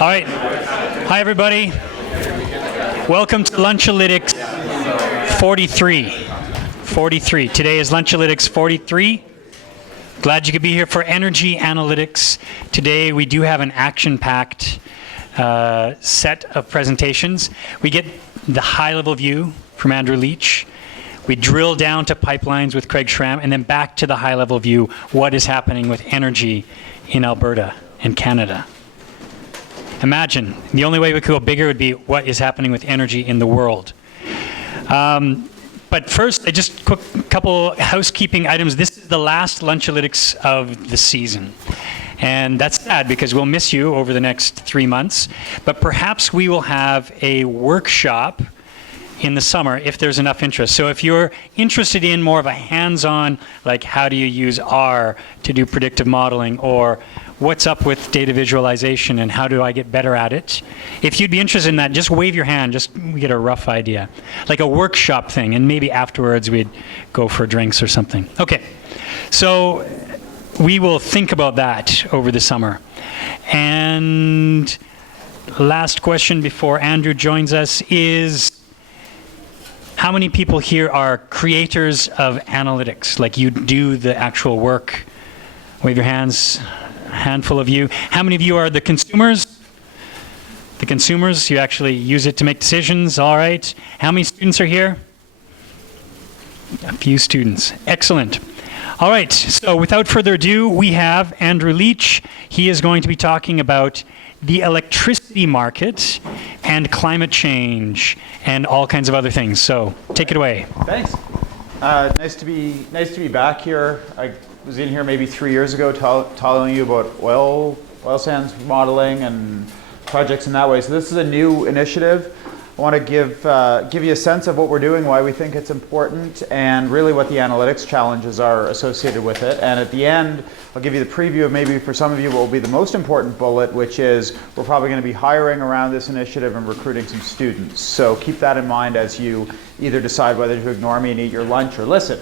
All right. Hi, everybody. Welcome to Lunchalytics 43. 43. Today is Lunchalytics 43. Glad you could be here for Energy Analytics. Today we do have an action-packed set of presentations. We get the high-level view from Andrew Leach. We drill down to pipelines with Craig Schram, and then back to the high-level view, what is happening with energy in Alberta and Canada. Imagine, the only way we could go bigger would be what is happening with energy in the world. But first, just quick couple housekeeping items. This is the last Lunchalytics of the season. And that's sad because we'll miss you over the next 3 months. But perhaps we will have a workshop in the summer if there's enough interest. So if you're interested in more of a hands-on, like how do you use R to do predictive modeling, or what's up with data visualization and how do I get better at it? If you'd be interested in that, just wave your hand, just we get a rough idea. Like a workshop thing, and maybe afterwards we'd go for drinks or something. Okay, so we will think about that over the summer. And last question before Andrew joins us is, how many people here are creators of analytics? Like you do the actual work? Wave your hands. A handful of you. How many of you are the consumers? The consumers, you actually use it to make decisions. All right. How many students are here? A few students. Excellent. All right. So without further ado, we have Andrew Leach. He is going to be talking about the electricity market and climate change and all kinds of other things. So take it away. Thanks. Nice to be back here. I was in here maybe 3 years ago telling you about oil sands modeling and projects in that way. So this is a new initiative. I want to give you a sense of what we're doing, why we think it's important, and really what the analytics challenges are associated with it. And at the end, I'll give you the preview of maybe for some of you what will be the most important bullet, which is we're probably going to be hiring around this initiative and recruiting some students. So keep that in mind as you either decide whether to ignore me and eat your lunch or listen.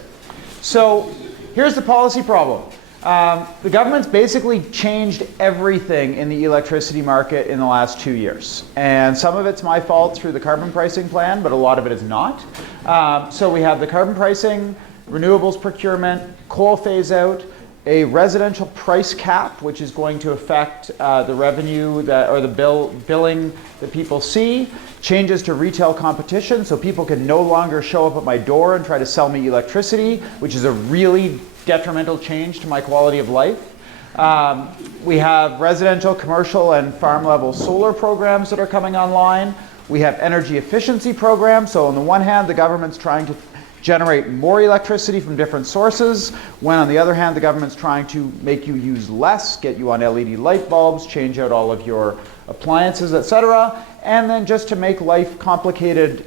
So here's the policy problem. The government's basically changed everything in the electricity market in the last 2 years. And some of it's my fault through the carbon pricing plan, but a lot of it is not. So we have the carbon pricing, renewables procurement, coal phase out, a residential price cap, which is going to affect the revenue or the billing that people see, changes to retail competition, so people can no longer show up at my door and try to sell me electricity, which is a really detrimental change to my quality of life. We have residential, commercial, and farm-level solar programs that are coming online. We have energy efficiency programs. So on the one hand, the government's trying to generate more electricity from different sources, when on the other hand, the government's trying to make you use less, get you on LED light bulbs, change out all of your appliances, etc. And then just to make life complicated,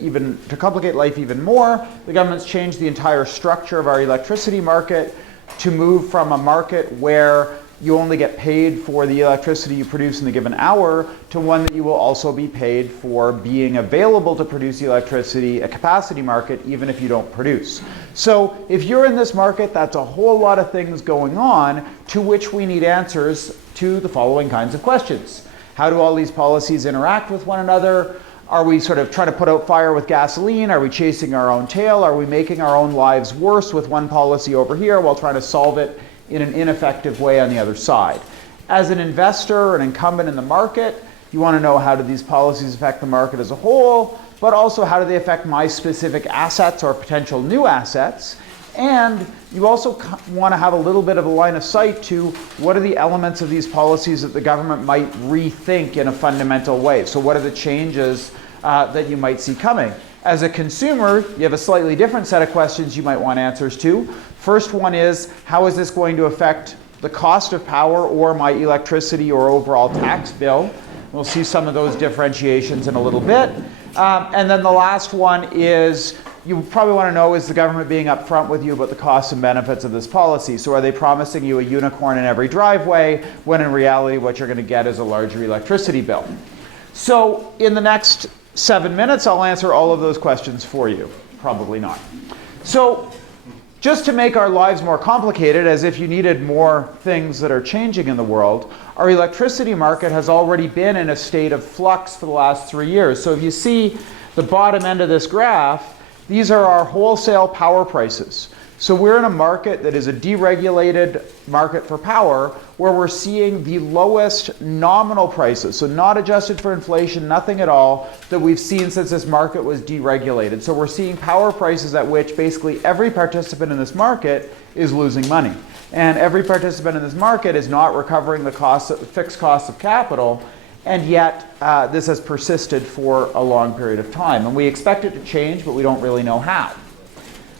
to complicate life even more, the government's changed the entire structure of our electricity market to move from a market where you only get paid for the electricity you produce in a given hour to one that you will also be paid for being available to produce electricity, a capacity market, even if you don't produce. So if you're in this market, that's a whole lot of things going on to which we need answers to the following kinds of questions. How do all these policies interact with one another? Are we sort of trying to put out fire with gasoline? Are we chasing our own tail? Are we making our own lives worse with one policy over here while trying to solve it in an ineffective way on the other side? As an investor or an incumbent in the market, you want to know how do these policies affect the market as a whole, but also how do they affect my specific assets or potential new assets? And you also want to have a little bit of a line of sight to what are the elements of these policies that the government might rethink in a fundamental way. So what are the changes that you might see coming? As a consumer, you have a slightly different set of questions you might want answers to. First one is, how is this going to affect the cost of power or my electricity or overall tax bill? We'll see some of those differentiations in a little bit. And then the last one is, you probably want to know, is the government being upfront with you about the costs and benefits of this policy? So are they promising you a unicorn in every driveway when in reality what you're going to get is a larger electricity bill? So in the next 7 minutes, I'll answer all of those questions for you. Probably not. So Just to make our lives more complicated, as if you needed more things that are changing in the world, our electricity market has already been in a state of flux for the last 3 years. So if you see the bottom end of this graph, these are our wholesale power prices. So we're in a market that is a deregulated market for power, where we're seeing the lowest nominal prices, so not adjusted for inflation, nothing at all, that we've seen since this market was deregulated. So we're seeing power prices at which basically every participant in this market is losing money. And every participant in this market is not recovering the fixed costs of capital, and yet this has persisted for a long period of time. And we expect it to change, but we don't really know how.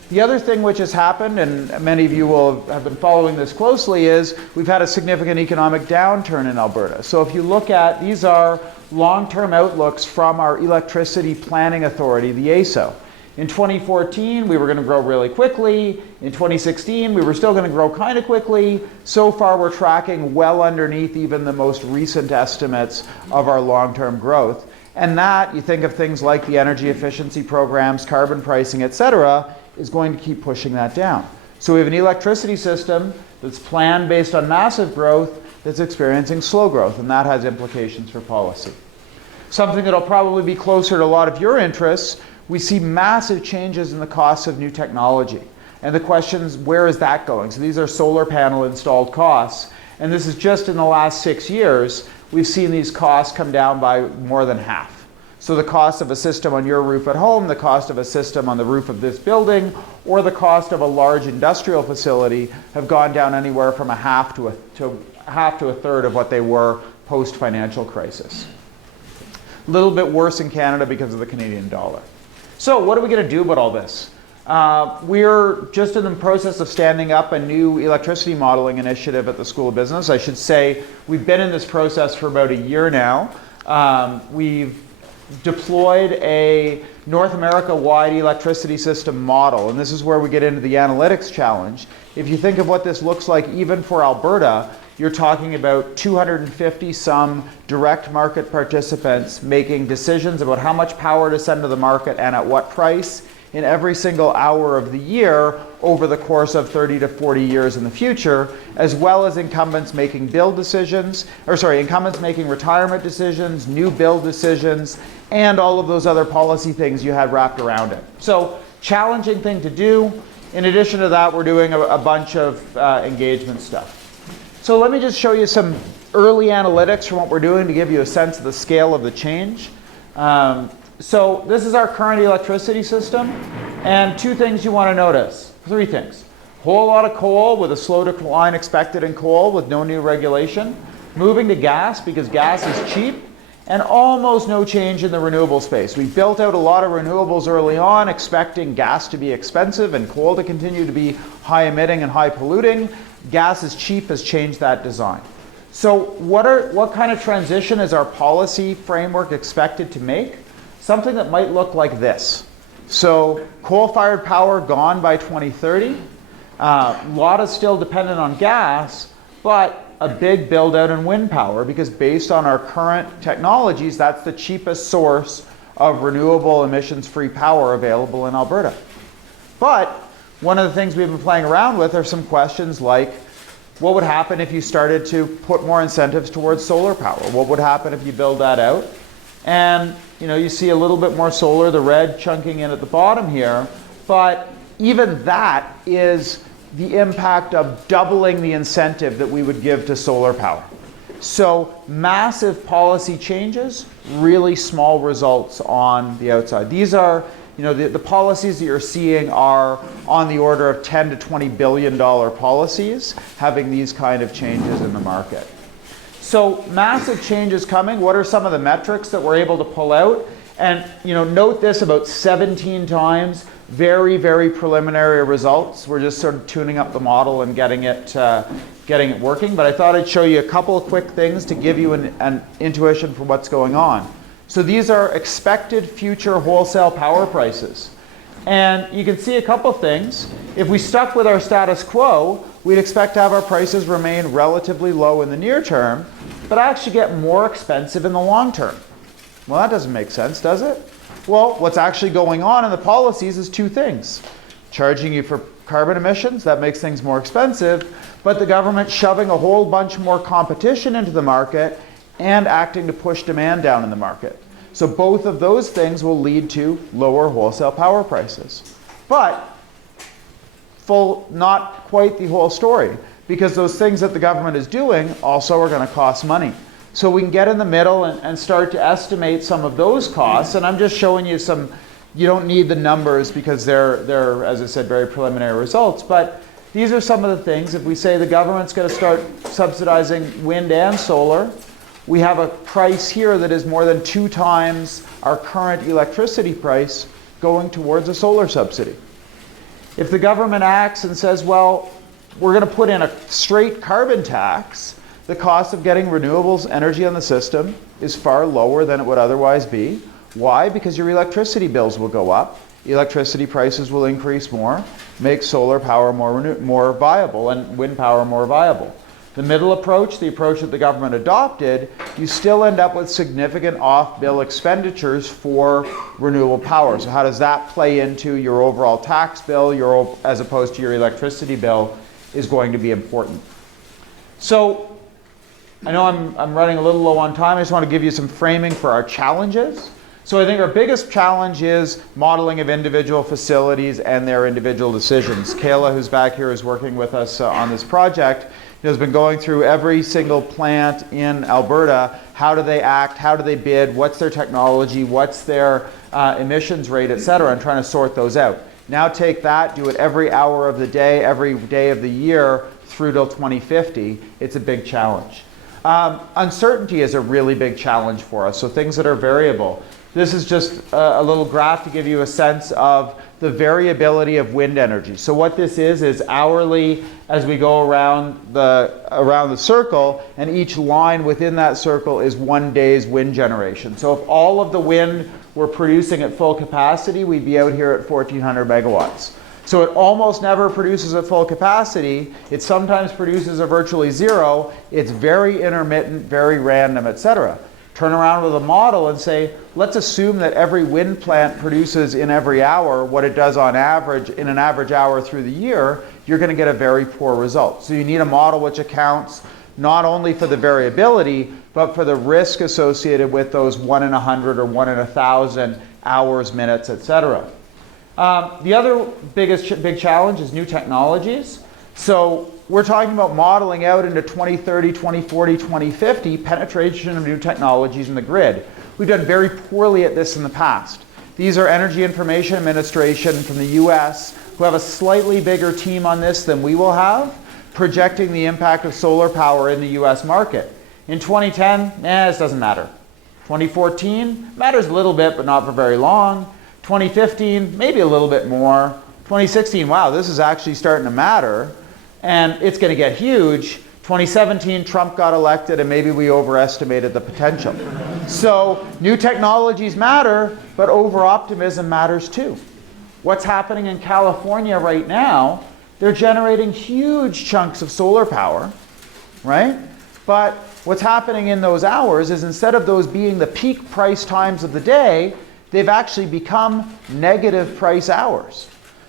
The other thing which has happened, and many of you will have been following this closely, is we've had a significant economic downturn in Alberta. So if you look at, these are long-term outlooks from our Electricity Planning Authority, the AESO. In 2014, we were going to grow really quickly. In 2016, we were still going to grow kind of quickly. So far, we're tracking well underneath even the most recent estimates of our long-term growth. And that, you think of things like the energy efficiency programs, carbon pricing, et cetera, is going to keep pushing that down. So we have an electricity system that's planned based on massive growth that's experiencing slow growth, and that has implications for policy. Something that'll probably be closer to a lot of your interests, we see massive changes in the costs of new technology. And the question is, where is that going? So these are solar panel installed costs, and this is just in the last 6 years, we've seen these costs come down by more than half. So the cost of a system on your roof at home, the cost of a system on the roof of this building, or the cost of a large industrial facility have gone down anywhere from a half to a third of what they were post-financial crisis. A little bit worse in Canada because of the Canadian dollar. So what are we going to do about all this? We're just in the process of standing up a new electricity modeling initiative at the School of Business. I should say we've been in this process for about a year now. We've deployed a North America-wide electricity system model, and this is where we get into the analytics challenge. If you think of what this looks like even for Alberta, you're talking about 250 some direct market participants making decisions about how much power to send to the market and at what price in every single hour of the year over the course of 30 to 40 years in the future, as well as incumbents making incumbents making retirement decisions, new build decisions, and all of those other policy things you had wrapped around it. So, challenging thing to do. In addition to that, we're doing a bunch of engagement stuff. So let me just show you some early analytics from what we're doing to give you a sense of the scale of the change. So this is our current electricity system, and two things you want to notice. Three things. Whole lot of coal with a slow decline expected in coal with no new regulation. Moving to gas because gas is cheap, and almost no change in the renewable space. We built out a lot of renewables early on, expecting gas to be expensive and coal to continue to be high emitting and high polluting. Gas is cheap has changed that design. So what kind of transition is our policy framework expected to make? Something that might look like this. So coal-fired power gone by 2030. A lot is still dependent on gas, but a big build out in wind power, because based on our current technologies, that's the cheapest source of renewable emissions-free power available in Alberta. But one of the things we've been playing around with are some questions like, what would happen if you started to put more incentives towards solar power? What would happen if you build that out? And you see a little bit more solar, the red chunking in at the bottom here, but even that is the impact of doubling the incentive that we would give to solar power. So massive policy changes, really small results on the outside. These are, the policies that you're seeing are on the order of $10 to $20 billion policies, having these kind of changes in the market. So massive changes coming. What are some of the metrics that we're able to pull out? And note this about 17 times, very, very preliminary results. We're just sort of tuning up the model and getting it working. But I thought I'd show you a couple of quick things to give you an intuition for what's going on. So these are expected future wholesale power prices. And you can see a couple things. If we stuck with our status quo, we'd expect to have our prices remain relatively low in the near term, but actually get more expensive in the long term. Well, that doesn't make sense, does it? Well, what's actually going on in the policies is two things. Charging you for carbon emissions, that makes things more expensive, but the government shoving a whole bunch more competition into the market and acting to push demand down in the market. So both of those things will lead to lower wholesale power prices. But not quite the whole story, because those things that the government is doing also are going to cost money. So we can get in the middle and start to estimate some of those costs, and I'm just showing you some, you don't need the numbers because they're, as I said, very preliminary results, but these are some of the things. If we say the government's going to start subsidizing wind and solar, we have a price here that is more than 2 times our current electricity price going towards a solar subsidy. If the government acts and says, well, we're going to put in a straight carbon tax, the cost of getting renewables energy on the system is far lower than it would otherwise be. Why? Because your electricity bills will go up, electricity prices will increase more, make solar power more viable and wind power more viable. The middle approach, the approach that the government adopted, you still end up with significant off-bill expenditures for renewable power. So how does that play into your overall tax bill, as opposed to your electricity bill, is going to be important. So I know I'm running a little low on time. I just want to give you some framing for our challenges. So I think our biggest challenge is modeling of individual facilities and their individual decisions. Kayla, who's back here, is working with us on this project, has been going through every single plant in Alberta. How do they act? How do they bid? What's their technology? What's their emissions rate, et cetera, and trying to sort those out. Now take that, do it every hour of the day, every day of the year through till 2050. It's a big challenge. Uncertainty is a really big challenge for us, so things that are variable. This is just a little graph to give you a sense of the variability of wind energy. So what this is hourly as we go around the circle, and each line within that circle is 1 day's wind generation. So if all of the wind were producing at full capacity, we'd be out here at 1,400 megawatts. So it almost never produces at full capacity. It sometimes produces at virtually zero. It's very intermittent, very random, etc. Turn around with a model and say, let's assume that every wind plant produces in every hour what it does on average in an average hour through the year. You're going to get a very poor result. So you need a model which accounts not only for the variability, but for the risk associated with those 1 in 100 or 1 in 1,000 hours, minutes, etc. The other big challenge is new technologies. So we're talking about modeling out into 2030, 2040, 2050, penetration of new technologies in the grid. We've done very poorly at this in the past. These are Energy Information Administration from the US, who have a slightly bigger team on this than we will have, projecting the impact of solar power in the US market. In 2010, this doesn't matter. 2014, matters a little bit, but not for very long. 2015, maybe a little bit more. 2016, wow, this is actually starting to matter, and it's going to get huge. 2017, Trump got elected, and maybe we overestimated the potential. So new technologies matter, but over-optimism matters too. What's happening in California right now, they're generating huge chunks of solar power, right? But what's happening in those hours is instead of those being the peak price times of the day, they've actually become negative price hours.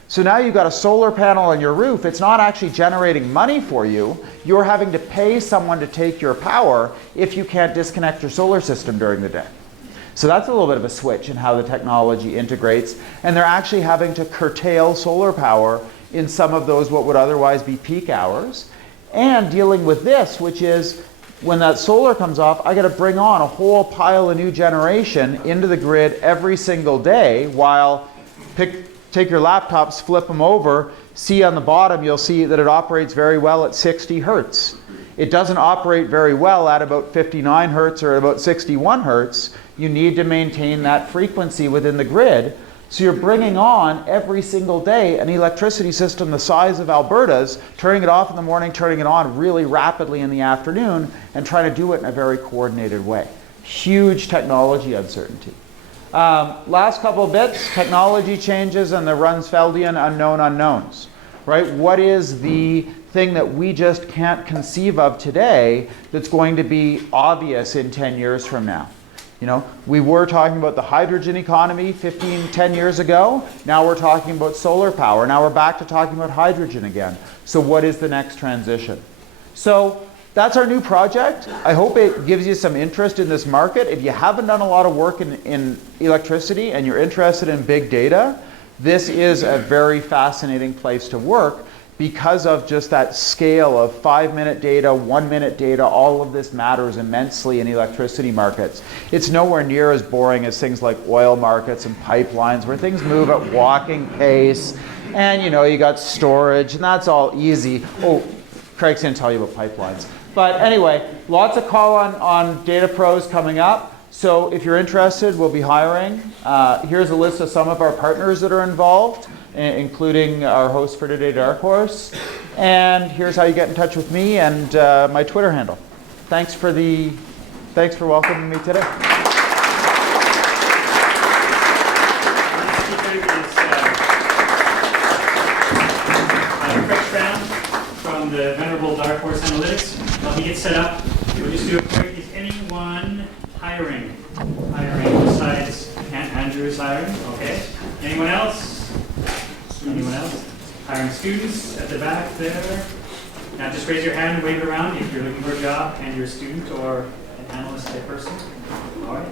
So now you've got a solar panel on your roof. It's not actually generating money for you. You're having to pay someone to take your power if you can't disconnect your solar system during the day. So that's a little bit of a switch in how the technology integrates. And they're actually having to curtail solar power in some of those what would otherwise be peak hours. And dealing with this, which is when that solar comes off, I got to bring on a whole pile of new generation into the grid every single day while take your laptops, flip them over, see on the bottom, you'll see that it operates very well at 60 hertz. It doesn't operate very well at about 59 hertz or about 61 hertz. You need to maintain that frequency within the grid. So you're bringing on every single day an electricity system the size of Alberta's, turning it off in the morning, turning it on really rapidly in the afternoon, and trying to do it in a very coordinated way. Huge technology uncertainty. Last couple of bits, technology changes and the Rumsfeldian unknown unknowns, right? What is the thing that we just can't conceive of today that's going to be obvious in 10 years from now? You know, we were talking about the hydrogen economy 10 years ago. Now we're talking about solar power. Now we're back to talking about hydrogen again. So what is the next transition? So that's our new project. I hope it gives you some interest in this market. If you haven't done a lot of work in electricity and you're interested in big data, this is a very fascinating place to work because of just that scale of 5-minute data, 1-minute data. All of this matters immensely in electricity markets. It's nowhere near as boring as things like oil markets and pipelines where things move at walking pace and you know, you got storage and that's all easy. Oh, Craig's going to tell you about pipelines. But anyway, lots of call on data pros coming up. So if you're interested, we'll be hiring. Here's a list of some of our partners that are involved, including our host for today, Darkhorse. And here's how you get in touch with me and my Twitter handle. Thanks for welcoming me today. Craig Schram from the venerable Darkhorse Analytics. While he gets set up, we'll just do a quick, is anyone hiring? Hiring besides Andrew is hiring, okay. Anyone else? Anyone else? Hiring students at the back there. Now just raise your hand and wave it around if you're looking for a job and you're a student or an analyst type person. All right.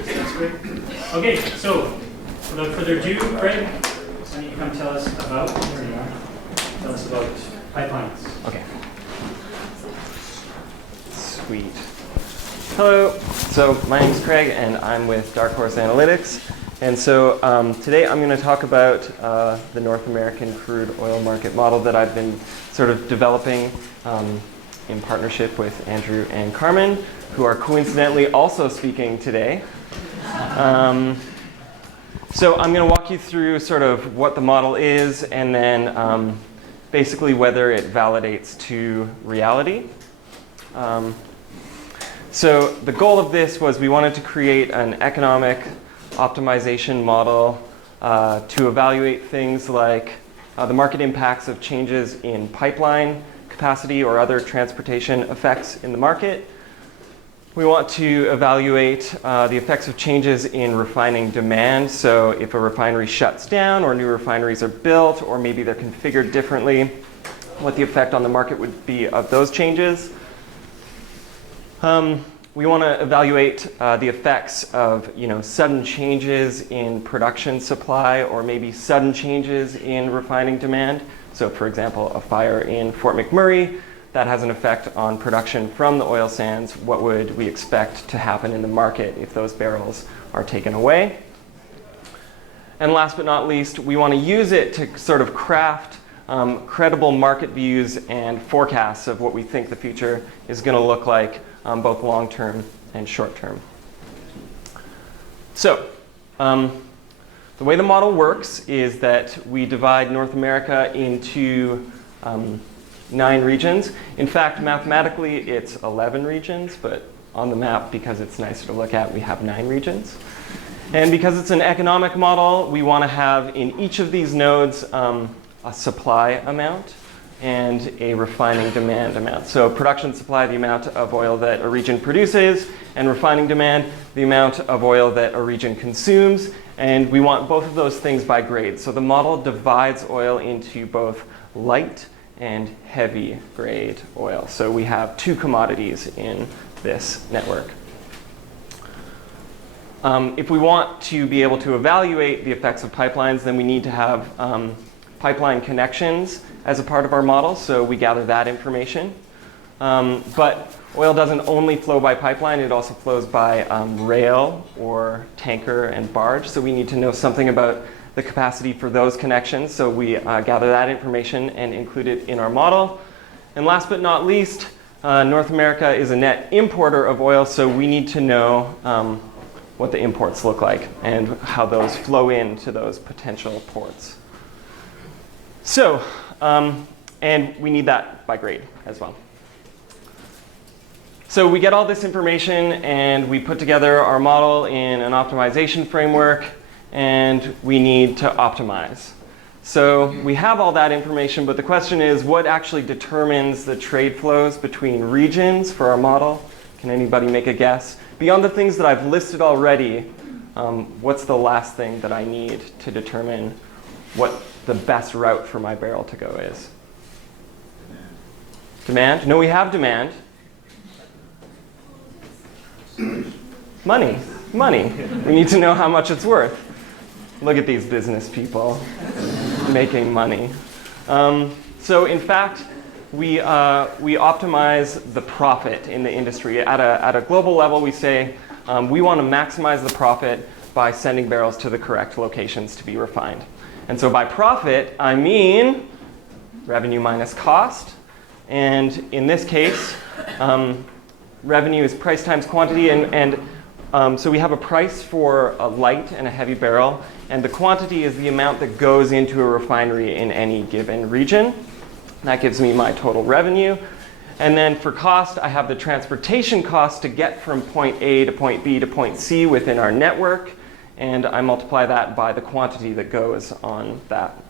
That's great. Okay, so without further ado, Craig, why don't you come tell us about pipelines. Okay. Sweet. Hello. So my name is Craig, and I'm with Darkhorse Analytics. And so today I'm going to talk about the North American crude oil market model that I've been sort of developing in partnership with Andrew and Carmen, who are coincidentally also speaking today. So I'm going to walk you through sort of what the model is and then basically whether it validates to reality. So the goal of this was we wanted to create an economic optimization model to evaluate things like the market impacts of changes in pipeline capacity or other transportation effects in the market. We want to evaluate the effects of changes in refining demand. So if a refinery shuts down or new refineries are built or maybe they're configured differently, what the effect on the market would be of those changes. We want to evaluate the effects of sudden changes in production supply or maybe sudden changes in refining demand. So for example, a fire in Fort McMurray, that has an effect on production from the oil sands. What would we expect to happen in the market if those barrels are taken away? And last but not least, we want to use it to sort of craft credible market views and forecasts of what we think the future is going to look like, both long-term and short-term. So the way the model works is that we divide North America into 9 regions. In fact, mathematically, it's 11 regions, but on the map, because it's nicer to look at, we have 9 regions. And because it's an economic model, we want to have in each of these nodes a supply amount and a refining demand amount. So production supply, the amount of oil that a region produces, and refining demand, the amount of oil that a region consumes. And we want both of those things by grade. So the model divides oil into both light and heavy grade oil. So we have 2 commodities in this network. If we want to be able to evaluate the effects of pipelines, then we need to have pipeline connections as a part of our model. So we gather that information. But oil doesn't only flow by pipeline, it also flows by rail or tanker and barge. So we need to know something about the capacity for those connections. So we gather that information and include it in our model. And last but not least, North America is a net importer of oil, so we need to know what the imports look like and how those flow into those potential ports. So, and we need that by grade as well. So we get all this information and we put together our model in an optimization framework, and we need to optimize. So we have all that information, but the question is, what actually determines the trade flows between regions for our model? Can anybody make a guess? Beyond the things that I've listed already, what's the last thing that I need to determine what the best route for my barrel to go is? Demand? No, we have demand. Money. Money. We need to know how much it's worth. Look at these business people making money. So in fact, we optimize the profit in the industry. At a global level, we say we want to maximize the profit by sending barrels to the correct locations to be refined. And so by profit, I mean revenue minus cost. And in this case, revenue is price times quantity. So we have a price for a light and a heavy barrel. And the quantity is the amount that goes into a refinery in any given region. That gives me my total revenue. And then for cost, I have the transportation cost to get from point A to point B to point C within our network. And I multiply that by the quantity that goes on that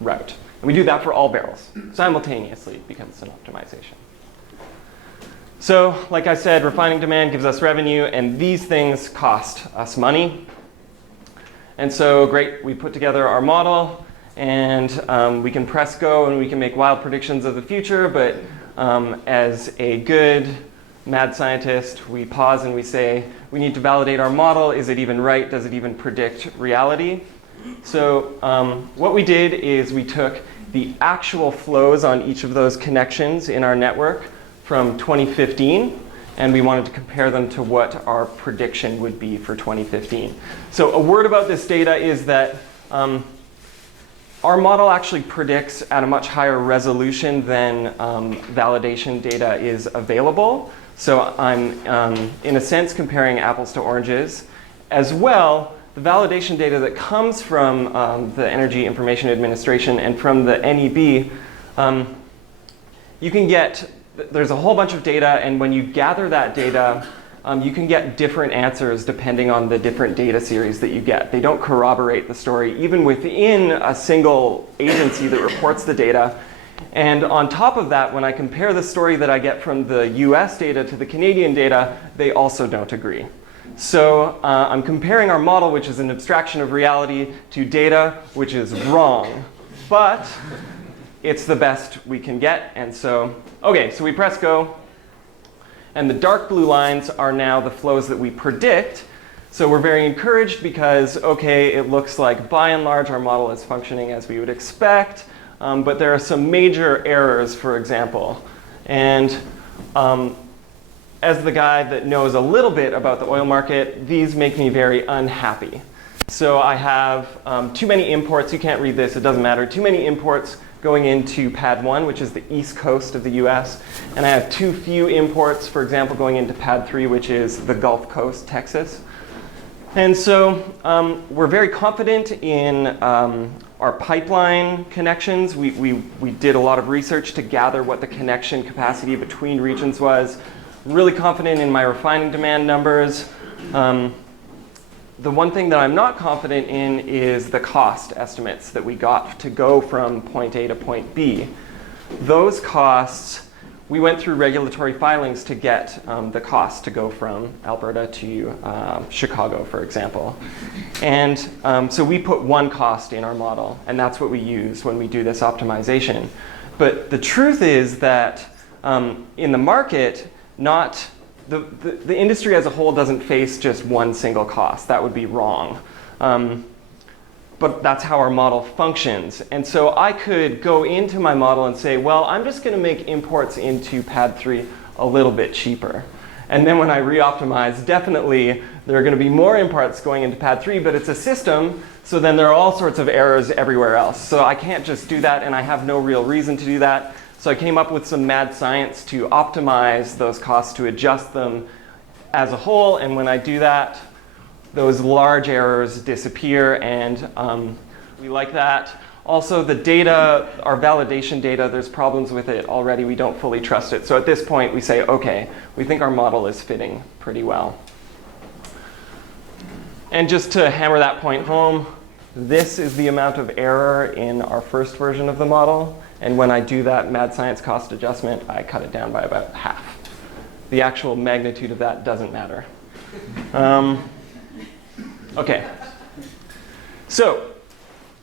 route. And we do that for all barrels simultaneously because it's an optimization. So like I said, refining demand gives us revenue, and these things cost us money. And so great, we put together our model, and we can press go and we can make wild predictions of the future, but as a good mad scientist, we pause and we say, we need to validate our model. Is it even right? Does it even predict reality? So what we did is we took the actual flows on each of those connections in our network from 2015, and we wanted to compare them to what our prediction would be for 2015. So a word about this data is that our model actually predicts at a much higher resolution than validation data is available. So I'm, in a sense, comparing apples to oranges. As well, the validation data that comes from the Energy Information Administration and from the NEB, you can get, there's a whole bunch of data, and when you gather that data, you can get different answers depending on the different data series that you get. They don't corroborate the story, even within a single agency that reports the data. And on top of that, when I compare the story that I get from the US data to the Canadian data, they also don't agree. So I'm comparing our model, which is an abstraction of reality, to data, which is wrong. But it's the best we can get. And so, OK, so we press go. And the dark blue lines are now the flows that we predict. So we're very encouraged because, OK, it looks like by and large our model is functioning as we would expect. But there are some major errors, for example. And as the guy that knows a little bit about the oil market, these make me very unhappy. So I have too many imports. You can't read this. It doesn't matter. Too many imports going into Pad 1, which is the east coast of the US. And I have too few imports, for example, going into Pad 3, which is the Gulf Coast, Texas. And so we're very confident in our pipeline connections. We did a lot of research to gather what the connection capacity between regions was. Really confident in my refining demand numbers. The one thing that I'm not confident in is the cost estimates that we got to go from point A to point B. Those costs, we went through regulatory filings to get the cost to go from Alberta to Chicago, for example. And so we put one cost in our model, and that's what we use when we do this optimization. But the truth is that in the market, the industry as a whole doesn't face just one single cost. That would be wrong. But that's how our model functions. And so I could go into my model and say, well, I'm just going to make imports into Pad 3 a little bit cheaper. And then when I re-optimize, definitely there are going to be more imports going into Pad 3, but it's a system, so then there are all sorts of errors everywhere else. So I can't just do that, and I have no real reason to do that. So I came up with some mad science to optimize those costs, to adjust them as a whole. And when I do that, those large errors disappear, and we like that. Also, the data, our validation data, there's problems with it already. We don't fully trust it. So at this point, we say, OK, we think our model is fitting pretty well. And just to hammer that point home, this is the amount of error in our first version of the model. And when I do that mad science cost adjustment, I cut it down by about half. the actual magnitude of that doesn't matter. OK. So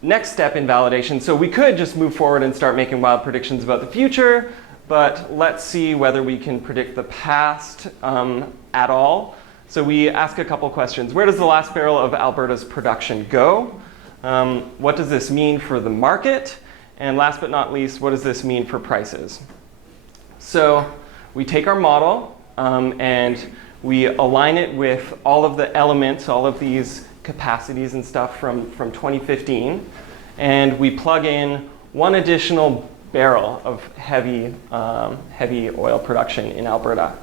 next step in validation. So we could just move forward and start making wild predictions about the future. But let's see whether we can predict the past at all. So we ask a couple questions. Where does the last barrel of Alberta's production go? What does this mean for the market? And last but not least, what does this mean for prices? So we take our model and we align it with all of the elements, all of these capacities and stuff from 2015. And we plug in one additional barrel of heavy oil production in Alberta.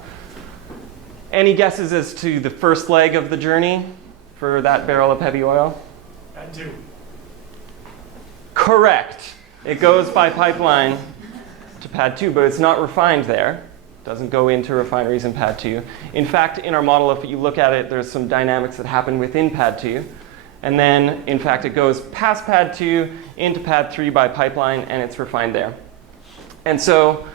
Any guesses as to the first leg of the journey for that barrel of heavy oil? Pad 2. Correct. It goes by pipeline to Pad 2, but it's not refined there. It doesn't go into refineries in Pad 2. In fact, in our model, if you look at it, there's some dynamics that happen within Pad 2. And then, in fact, it goes past Pad 2 into Pad 3 by pipeline, and it's refined there. And so,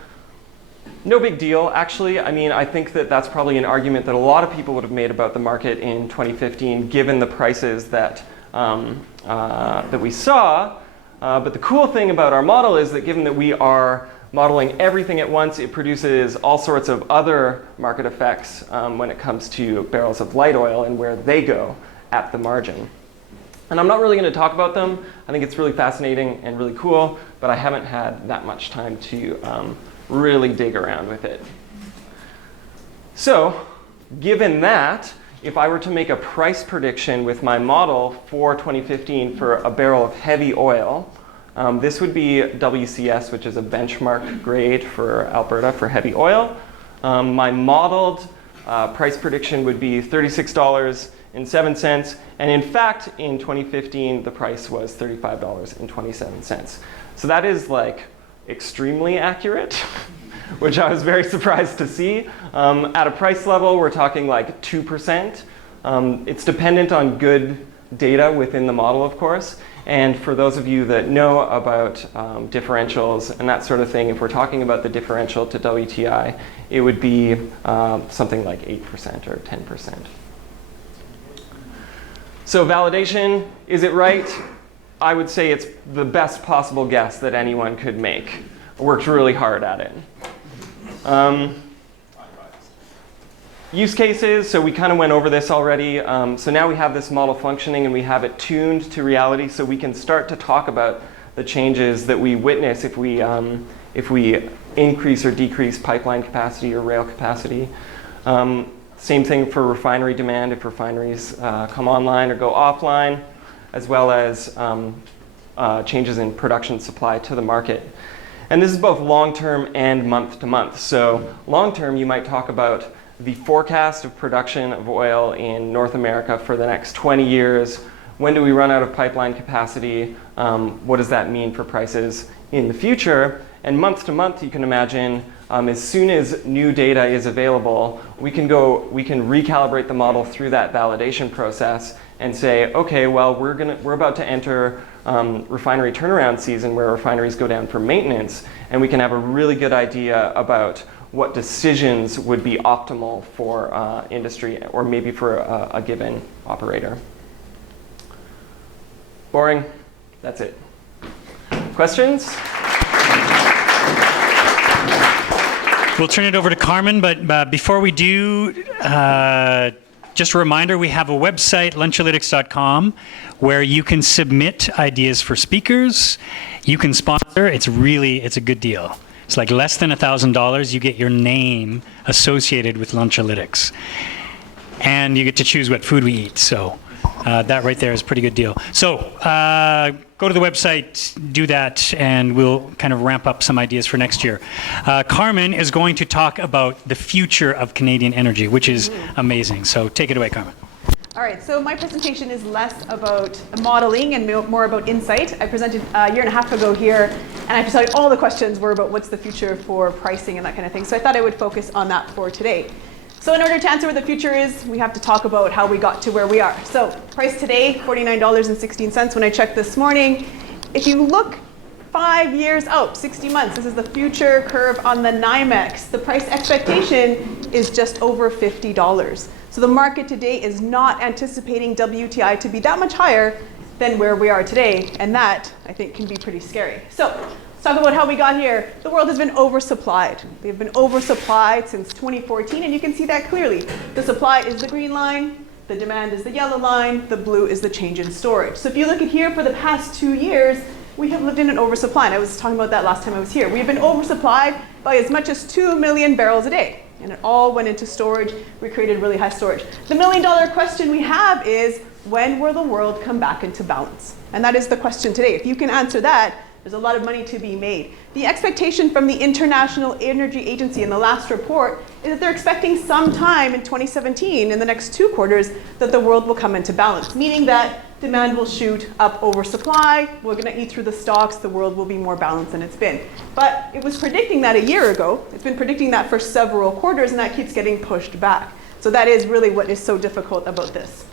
no big deal, actually. I mean, I think that that's probably an argument that a lot of people would have made about the market in 2015, given the prices that, that we saw. But the cool thing about our model is that given that we are modeling everything at once, it produces all sorts of other market effects when it comes to barrels of light oil and where they go at the margin. And I'm not really going to talk about them. I think it's really fascinating and really cool, but I haven't had that much time to really dig around with it. So given that, if I were to make a price prediction with my model for 2015 for a barrel of heavy oil, this would be WCS, which is a benchmark grade for Alberta for heavy oil. My modeled price prediction would be $36.07. And in fact, in 2015, the price was $35.27. So that is like extremely accurate, which I was very surprised to see. At a price level, we're talking like 2%. It's dependent on good data within the model, of course. And for those of you that know about differentials and that sort of thing, if we're talking about the differential to WTI, it would be something like 8% or 10%. So validation, is it right? I would say it's the best possible guess that anyone could make. I worked really hard at it. Use cases, so we kind of went over this already. So now we have this model functioning and we have it tuned to reality, so we can start to talk about the changes that we witness if we increase or decrease pipeline capacity or rail capacity. Same thing for refinery demand if refineries come online or go offline, as well as changes in production supply to the market. And this is both long-term and month-to-month. So long-term, you might talk about the forecast of production of oil in North America for the next 20 years. When do we run out of pipeline capacity? What does that mean for prices in the future? And month-to-month, you can imagine, as soon as new data is available, we can recalibrate the model through that validation process and say, okay, well, we're about to enter refinery turnaround season where refineries go down for maintenance, and we can have a really good idea about what decisions would be optimal for industry or maybe for a given operator. Boring? That's it. Questions? We'll turn it over to Carmen, but before we do, just a reminder, we have a website, lunchalytics.com, where you can submit ideas for speakers. You can sponsor. It's a good deal. It's like less than $1,000. You get your name associated with Lunchalytics. And you get to choose what food we eat. So that right there is a pretty good deal. So go to the website, do that, and we'll kind of ramp up some ideas for next year. Carmen is going to talk about the future of Canadian energy, which is amazing. So take it away, Carmen. All right, so my presentation is less about modeling and more about insight. I presented a year and a half ago here, and I decided all the questions were about what's the future for pricing and that kind of thing. So I thought I would focus on that for today. So in order to answer what the future is, we have to talk about how we got to where we are. So price today, $49.16 when I checked this morning. If you look 5 years out, 60 months, this is the future curve on the NYMEX. The price expectation is just over $50. So the market today is not anticipating WTI to be that much higher than where we are today, and that, I think, can be pretty scary. So let's talk about how we got here. The world has been oversupplied. We've been oversupplied since 2014, and you can see that clearly. The supply is the green line, the demand is the yellow line, the blue is the change in storage. So if you look at here for the past 2 years, we have lived in an oversupply, and I was talking about that last time I was here. We've been oversupplied by as much as 2 million barrels a day, and it all went into storage. We created really high storage. The million-dollar question we have is, when will the world come back into balance? And that is the question today. If you can answer that, there's a lot of money to be made. The expectation from the International Energy Agency in the last report is that they're expecting sometime in 2017, in the next 2 quarters, that the world will come into balance, meaning that demand will shoot up over supply, we're going to eat through the stocks, the world will be more balanced than it's been. But it was predicting that a year ago. It's been predicting that for several quarters, and that keeps getting pushed back. So that is really what is so difficult about this.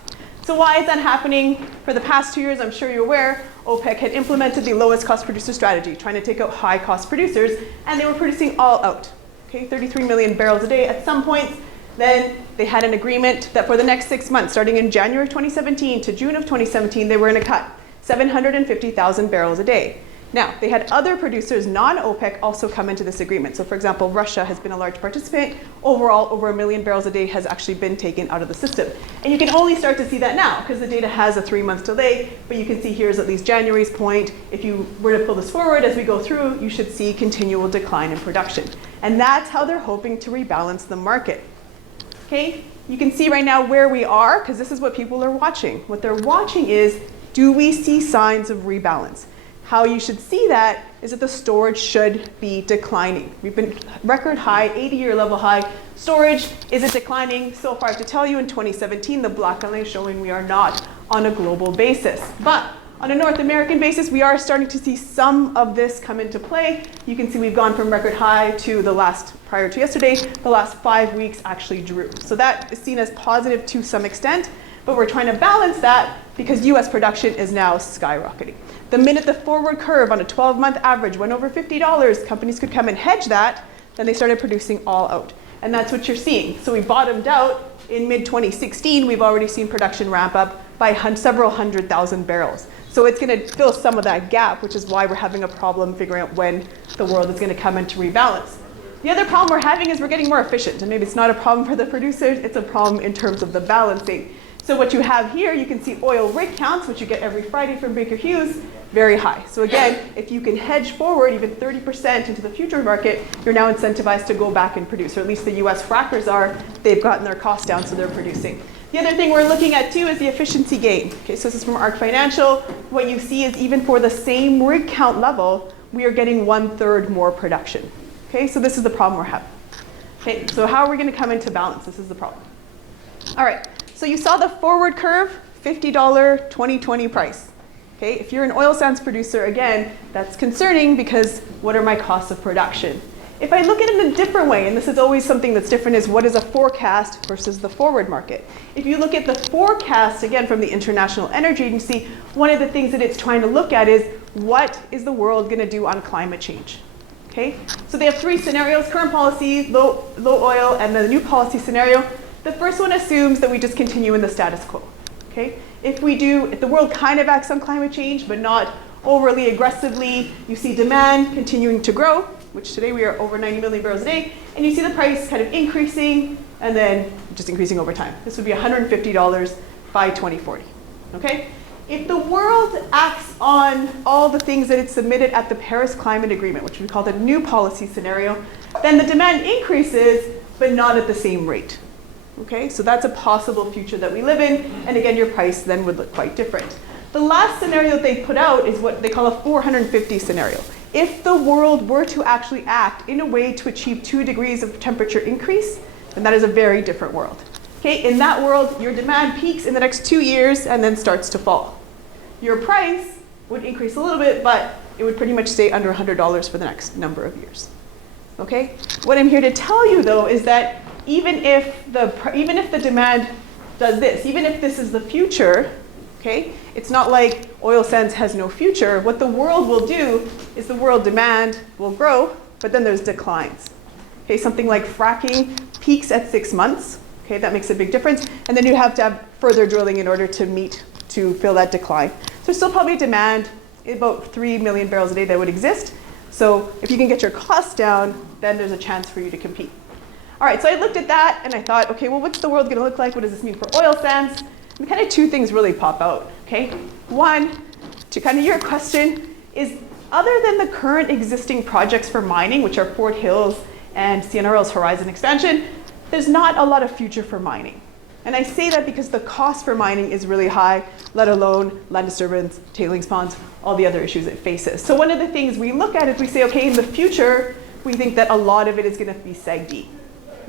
So why is that happening? For the past 2 years, I'm sure you're aware, OPEC had implemented the lowest cost producer strategy, trying to take out high cost producers, and they were producing all out. Okay, 33 million barrels a day at some points. Then they had an agreement that for the next 6 months, starting in January of 2017 to June of 2017, they were going to cut 750,000 barrels a day. Now, they had other producers, non-OPEC, also come into this agreement. So for example, Russia has been a large participant. Overall, over 1 million barrels a day has actually been taken out of the system. And you can only start to see that now, because the data has a 3-month delay. But you can see here's at least January's point. If you were to pull this forward as we go through, you should see continual decline in production. And that's how they're hoping to rebalance the market. Okay, you can see right now where we are, because this is what people are watching. What they're watching is, do we see signs of rebalance? How you should see that is that the storage should be declining. We've been record high, 80-year level high. Storage, is it declining? So far, I have to tell you, in 2017, the black line is showing we are not on a global basis. But on a North American basis, we are starting to see some of this come into play. You can see we've gone from record high to the last, prior to yesterday, the last 5 weeks actually drew. So that is seen as positive to some extent, but we're trying to balance that because US production is now skyrocketing. The minute the forward curve on a 12-month average went over $50, companies could come and hedge that, then they started producing all out. And that's what you're seeing. So we bottomed out in mid-2016. We've already seen production ramp up by several 100,000 barrels. So it's going to fill some of that gap, which is why we're having a problem figuring out when the world is going to come into rebalance. The other problem we're having is we're getting more efficient. And maybe it's not a problem for the producers, it's a problem in terms of the balancing. So what you have here, you can see oil rig counts, which you get every Friday from Baker Hughes, very high. So again, if you can hedge forward even 30% into the future market, you're now incentivized to go back and produce, or at least the US frackers are. They've gotten their costs down, so they're producing. The other thing we're looking at too is the efficiency gain. Okay, so this is from ARC Financial. What you see is even for the same rig count level, we are getting 1/3 more production. Okay, so this is the problem we're having. Okay, so how are we going to come into balance? This is the problem. All right, so you saw the forward curve, $50 2020 price. Okay, if you're an oil sands producer, again, that's concerning because what are my costs of production? If I look at it in a different way, and this is always something that's different, is what is a forecast versus the forward market? If you look at the forecast, again, from the International Energy Agency, one of the things that it's trying to look at is what is the world going to do on climate change? Okay, so they have 3 scenarios: current policy, low oil, and the new policy scenario. The first one assumes that we just continue in the status quo. Okay, if the world kind of acts on climate change, but not overly aggressively, you see demand continuing to grow, which today we are over 90 million barrels a day, and you see the price kind of increasing and then just increasing over time. This would be $150 by 2040. Okay? If the world acts on all the things that it submitted at the Paris Climate Agreement, which we call the new policy scenario, then the demand increases, but not at the same rate. Okay, so that's a possible future that we live in, and again, your price then would look quite different. The last scenario that they put out is what they call a 450 scenario. If the world were to actually act in a way to achieve 2 degrees of temperature increase, then that is a very different world. Okay, in that world, your demand peaks in the next 2 years and then starts to fall. Your price would increase a little bit, but it would pretty much stay under $100 for the next number of years. Okay, what I'm here to tell you though is that even if the demand does this, even if this is the future, okay, it's not like oil sands has no future. What the world will do is the world demand will grow, but then there's declines. Okay, something like fracking peaks at 6 months. Okay, that makes a big difference. And then you have to have further drilling in order to fill that decline. So there's still probably demand, about 3 million barrels a day that would exist. So if you can get your costs down, then there's a chance for you to compete. All right, so I looked at that and I thought, okay, well, what's the world gonna look like? What does this mean for oil sands? And kind of two things really pop out, okay? One, to kind of your question, is other than the current existing projects for mining, which are Fort Hills and CNRL's Horizon expansion, there's not a lot of future for mining. And I say that because the cost for mining is really high, let alone land disturbance, tailings ponds, all the other issues it faces. So one of the things we look at is we say, okay, in the future, we think that a lot of it is gonna be SAGD,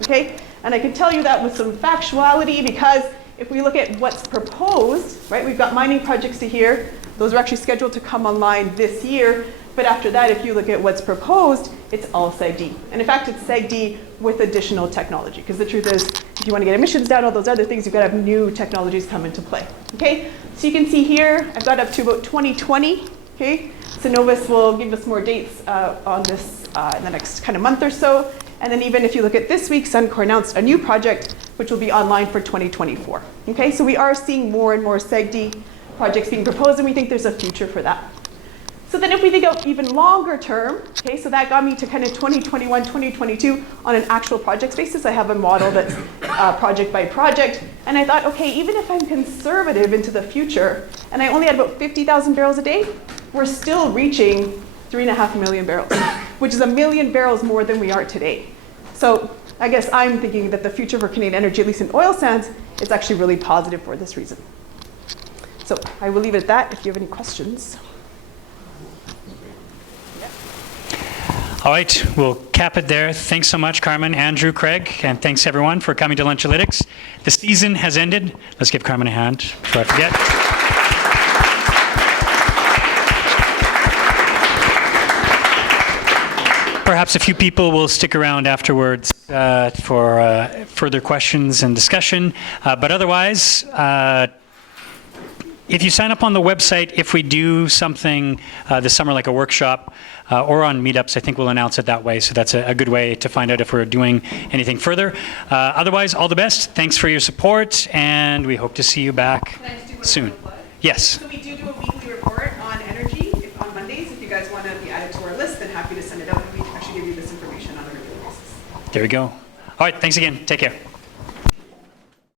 okay? And I can tell you that with some factuality because if we look at what's proposed, right, we've got mining projects to here. Those are actually scheduled to come online this year. But after that, if you look at what's proposed, it's all SAGD. And in fact, it's SAGD with additional technology. Because the truth is, if you want to get emissions down, all those other things, you've got to have new technologies come into play. Okay? So you can see here, I've got up to about 2020. Okay? Synovus will give us more dates on this in the next kind of month or so. And then even if you look at this week, Suncor announced a new project, which will be online for 2024. Okay? So we are seeing more and more SAGD projects being proposed, and we think there's a future for that. So then if we think of even longer term, okay, so that got me to kind of 2021, 2022 on an actual project basis. I have a model that's project by project. And I thought, okay, even if I'm conservative into the future, and I only had about 50,000 barrels a day, we're still reaching 3.5 million barrels, which is 1 million barrels more than we are today. So I guess I'm thinking that the future for Canadian energy, at least in oil sands, is actually really positive for this reason. So I will leave it at that if you have any questions. All right, we'll cap it there. Thanks so much, Carmen, Andrew, Craig, and thanks everyone for coming to Lunchalytics. The season has ended. Let's give Carmen a hand before I forget. Perhaps a few people will stick around afterwards for further questions and discussion. But otherwise, if you sign up on the website, if we do something this summer like a workshop or on meetups, I think we'll announce it that way. So that's a good way to find out if we're doing anything further. Otherwise, all the best. Thanks for your support, and we hope to see you back soon. Yes. So we do a weekly report on energy on Mondays. If you guys want to be added to our list, then happy to send it out. We can actually give you this information on a regular basis. There we go. All right, thanks again. Take care.